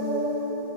Thank you.